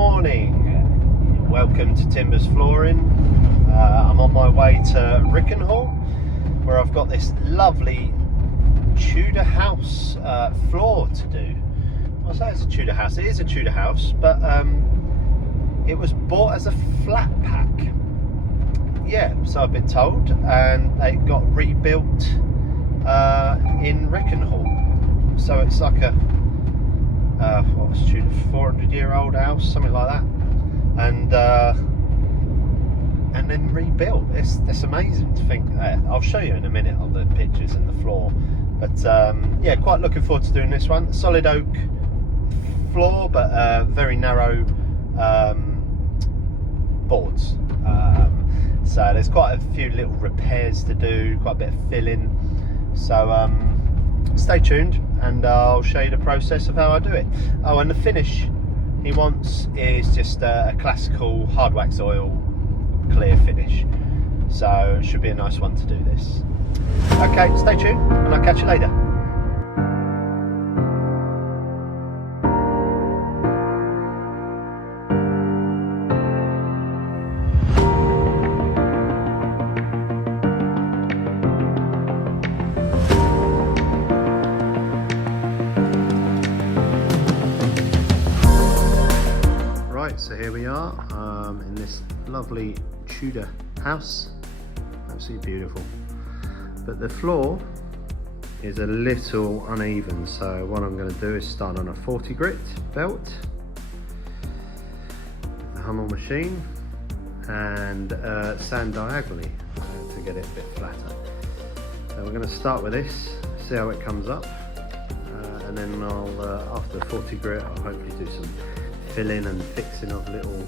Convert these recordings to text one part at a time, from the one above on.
morning, welcome to Timbers Flooring. I'm on my way to Rickenhall, where I've got this lovely Tudor house floor to do. I say it's a Tudor house, it is a Tudor house, but it was bought as a flat pack. Yeah, so I've been told, and it got rebuilt in Rickenhall. So it's like a what's Tudor, 400-year-old house, something like that, and then rebuilt. It's amazing to think. I'll show you in a minute of the pictures and the floor, but yeah, quite looking forward to doing this one. Solid oak floor, but very narrow boards. So there's quite a few little repairs to do, quite a bit of filling. So stay tuned and I'll show you the process of how I do it. Oh, and the finish he wants is just a classical Hardwax oil clear finish. So it should be a nice one to do this. Okay, stay tuned and I'll catch you later. So here we are in this lovely Tudor house, absolutely beautiful, but the floor is a little uneven, so what I'm going to do is start on a 40 grit belt, the Hummel machine, and sand diagonally to get it a bit flatter. So we're going to start with this, see how it comes up, and then I'll after the 40 grit I'll hopefully do some filling and fixing of little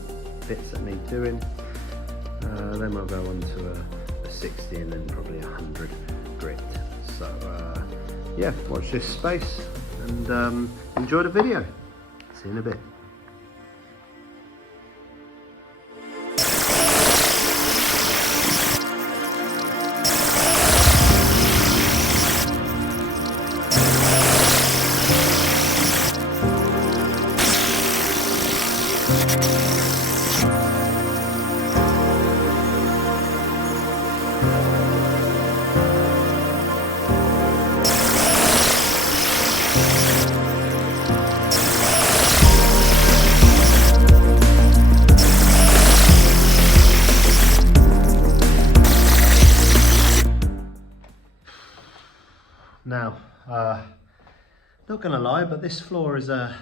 bits that need doing. Then we'll go on to a 60 and then probably 100 grit. So yeah, watch this space and enjoy the video. See you in a bit. Now, not gonna lie, but this floor is it's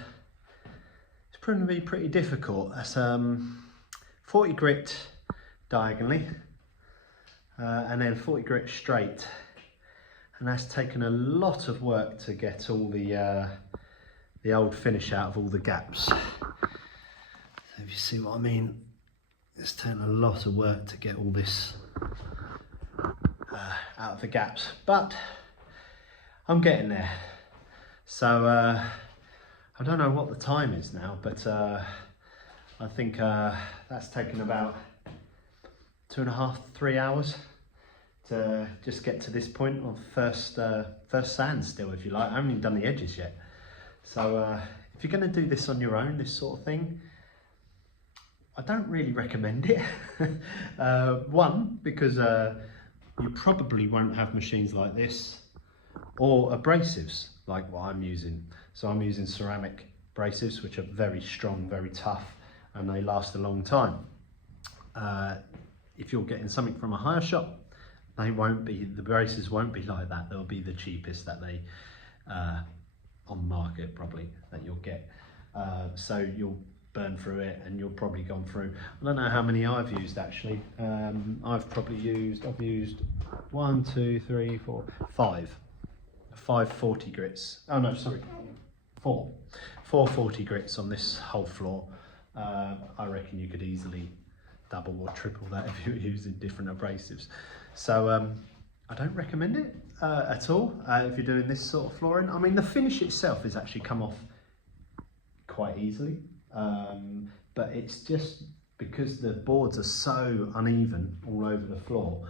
proven to be pretty difficult. That's 40 grit diagonally, and then 40 grit straight, and that's taken a lot of work to get all the old finish out of all the gaps. So if you see what I mean, it's taken a lot of work to get all this out of the gaps, but I'm getting there. So I don't know what the time is now, but I think that's taken about 2.5 to 3 hours to just get to this point of first sand still, if you like. I haven't even done the edges yet. So if you're going to do this on your own, this sort of thing, I don't really recommend it. One, because you probably won't have machines like this, or abrasives like what I'm using. So I'm using ceramic abrasives, which are very strong, very tough, and they last a long time. If you're getting something from a hire shop, they won't be, the abrasives won't be like that. They'll be the cheapest that they on the market probably that you'll get. So you'll burn through it and you'll probably gone through, I don't know how many I've used actually. I've used 1, 2, 3, 4, 5 40 grits. Oh no, sorry, 4 40 grits on this whole floor. I reckon you could easily double or triple that if you were using different abrasives. So I don't recommend it at all if you're doing this sort of flooring. I mean, the finish itself has actually come off quite easily, but it's just because the boards are so uneven all over the floor,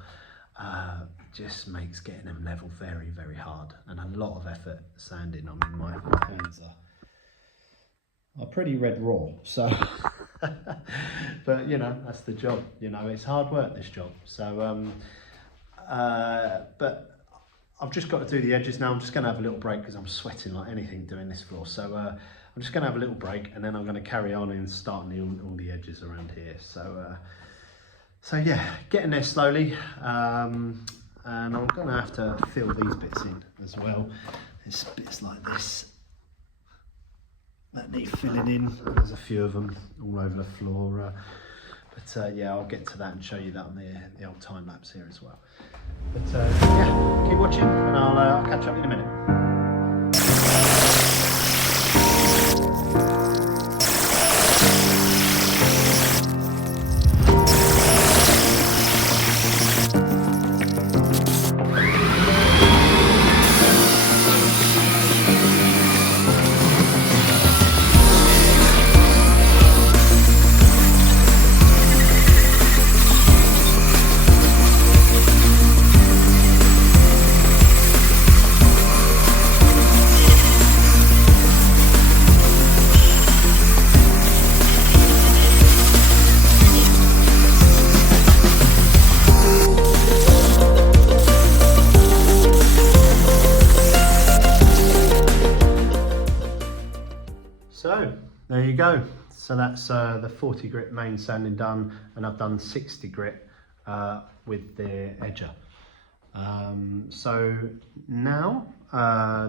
just makes getting them level very, very hard, and a lot of effort sanding. I mean, my hands are pretty red raw. So, but you know, that's the job. You know, it's hard work, this job. So, but I've just got to do the edges now. I'm just going to have a little break because I'm sweating like anything doing this floor. So I'm just going to have a little break, and then I'm going to carry on and start all the edges around here. So, so yeah, getting there slowly. And I'm going to have to fill these bits in as well. There's bits like this that need filling in. There's a few of them all over the floor. But yeah, I'll get to that and show you that on the old time lapse here as well. But yeah, keep watching, and I'll catch up in a minute. So there you go. So that's the 40 grit main sanding done, and I've done 60 grit with the edger. So now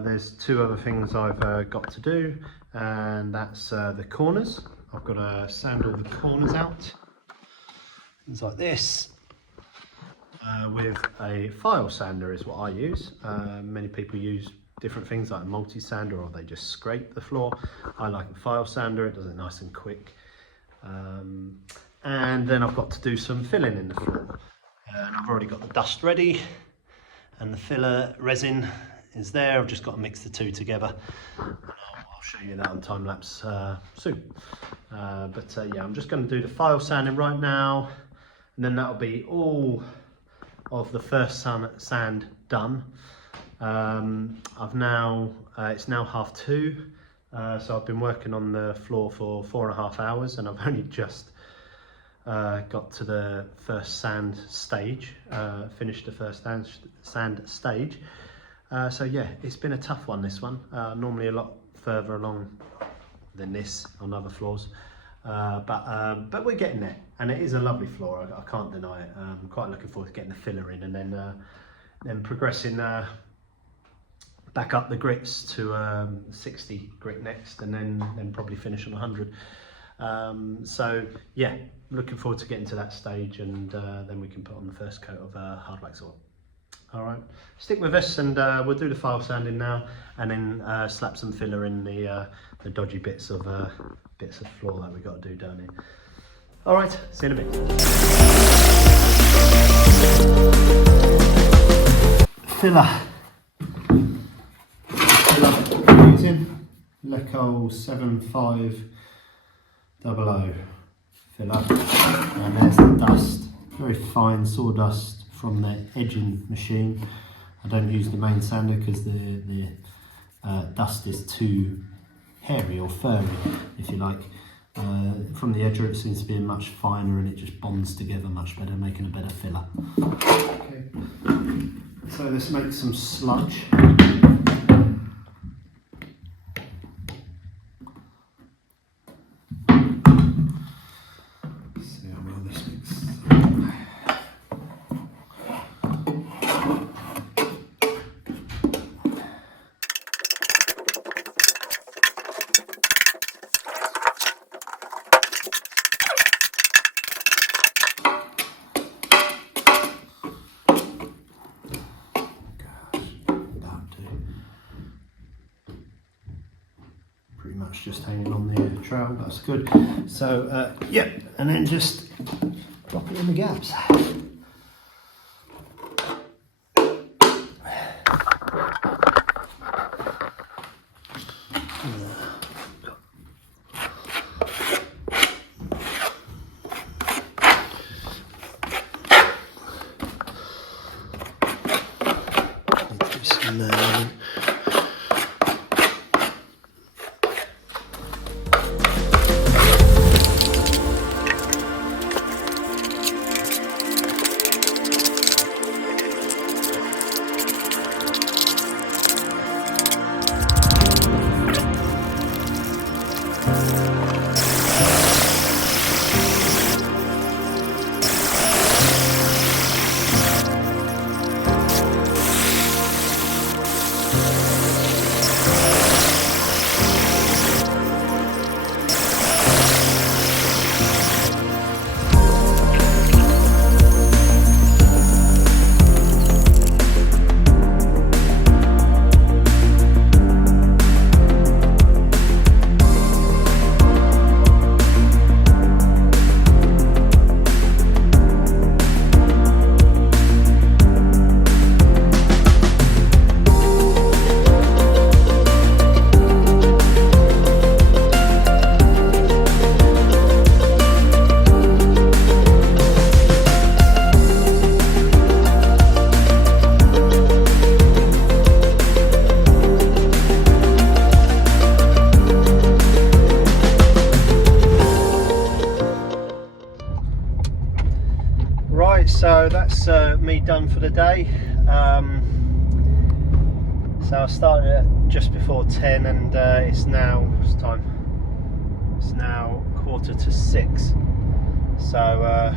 there's two other things I've got to do, and that's the corners. I've got to sand all the corners out, things like this. With a file sander is what I use. Many people use different things like a multi-sander, or they just scrape the floor. I like a file sander, it does it nice and quick. And then I've got to do some filling in the floor. And I've already got the dust ready, and the filler resin is there. I've just got to mix the two together. I'll show you that on time lapse soon. But yeah, I'm just going to do the file sanding right now, and then that'll be all of the first sand done. I've now, it's now 2:30, so I've been working on the floor for 4.5 hours, and I've only just got to the first sand stage, finished the first sand stage. So yeah, it's been a tough one, this one. Normally a lot further along than this on other floors, but we're getting there, and it is a lovely floor, I can't deny it. I'm quite looking forward to getting the filler in, and then progressing back up the grits to 60 grit next, and then probably finish on 100. So yeah, looking forward to getting to that stage, and then we can put on the first coat of Hardwax oil. All right, stick with us, and we'll do the file sanding now, and then slap some filler in the dodgy bits of floor that we've got to do down here. All right, see you in a bit. Filler. Using Lagler 7500 filler, and there's the dust, very fine sawdust from the edging machine. I don't use the main sander because the dust is too hairy or furry, if you like. From the edger it seems to be much finer, and it just bonds together much better, making a better filler. Okay. So let's make some sludge. Just hanging on the trowel, that's good. So yeah, and then just drop it in the gaps. Right, so that's me done for the day. So I started at just before 10 and it's now, what's the time? It's now 5:45. So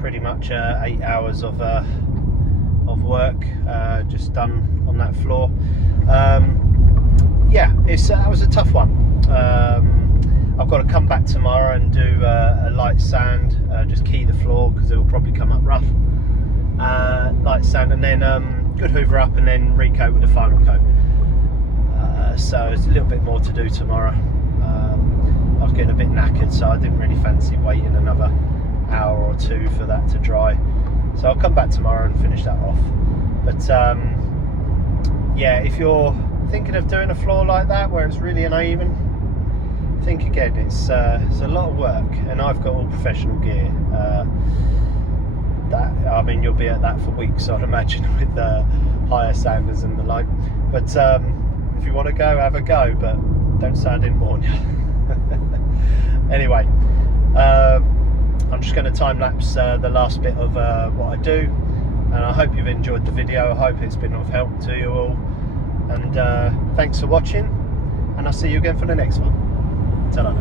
pretty much 8 hours of work just done on that floor. Yeah, that was a tough one. I've got to come back tomorrow and do a light sand, just key the floor because it will probably come up rough. Light sand and then good hoover up and then recoat with the final coat. So it's a little bit more to do tomorrow. I was getting a bit knackered, so I didn't really fancy waiting another hour or two for that to dry. So I'll come back tomorrow and finish that off. But yeah, if you're thinking of doing a floor like that where it's really uneven, think again. It's a lot of work, and I've got all professional gear. I mean, you'll be at that for weeks, I'd imagine, with the higher sanders and the like. But if you want to go, have a go, but don't say I didn't warn you. Anyway, I'm just going to time lapse the last bit of what I do, and I hope you've enjoyed the video. I hope it's been of help to you all, and thanks for watching, and I'll see you again for the next one. Ta-ra.